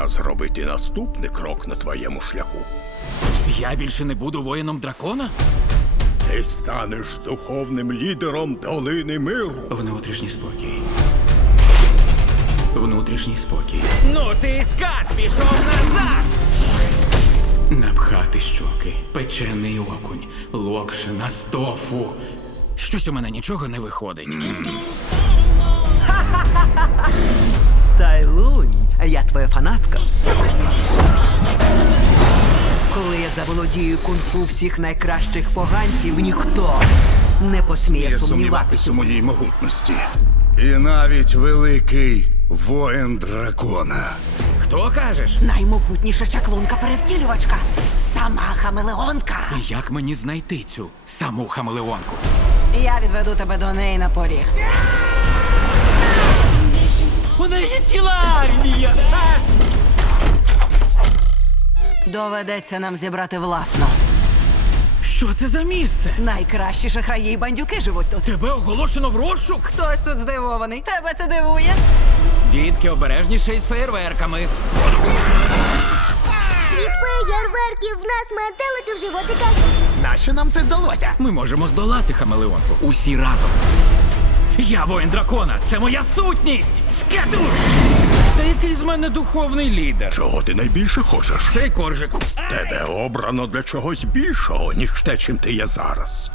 час зробити наступний крок на твоєму шляху. Я більше не буду воїном дракона? Ти станеш духовним лідером долини миру. Внутрішній спокій. Внутрішній спокій. Ну ти скат пішов назад! Напхати щоки, печений окунь, локшина з тофу. Щось у мене нічого не виходить. Я твоя фанатка. Коли я заволодію кунг-фу всіх найкращих поганців, ніхто не посміє сумніватись у у моїй могутності. І навіть великий воїн дракона. Хто кажеш? Наймогутніша чаклунка перевтілювачка. Сама хамелеонка. Як мені знайти цю саму хамелеонку? Я відведу тебе до неї на поріг. У неї ціла армія! Доведеться нам зібрати власну. Що це за місце? Найкращі шахраї й бандюки живуть тут. Тебе оголошено в розшук? Хтось тут здивований. Тебе це дивує? Дітки, обережніше із феєрверками. Від феєрверків в нас метелики в животиках. Нащо нам це здалося? Ми можемо здолати хамелеонку. Усі разом. Я воїн дракона, це моя сутність! Скадуш! Та який з мене духовний лідер? Чого ти найбільше хочеш? Цей коржик. Тебе обрано для чогось більшого, ніж те, чим ти є зараз.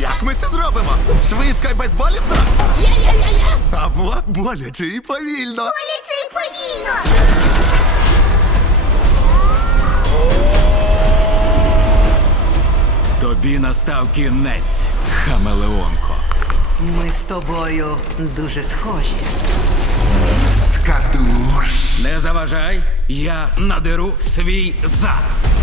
Як ми це зробимо? Швидко і безболісно? Я-я-я-я! Або боляче і повільно. Боляче й повільно! Тобі настав кінець, хамелеонко. Ми з тобою дуже схожі. Скадуш. Не заважай, я надеру свій зад.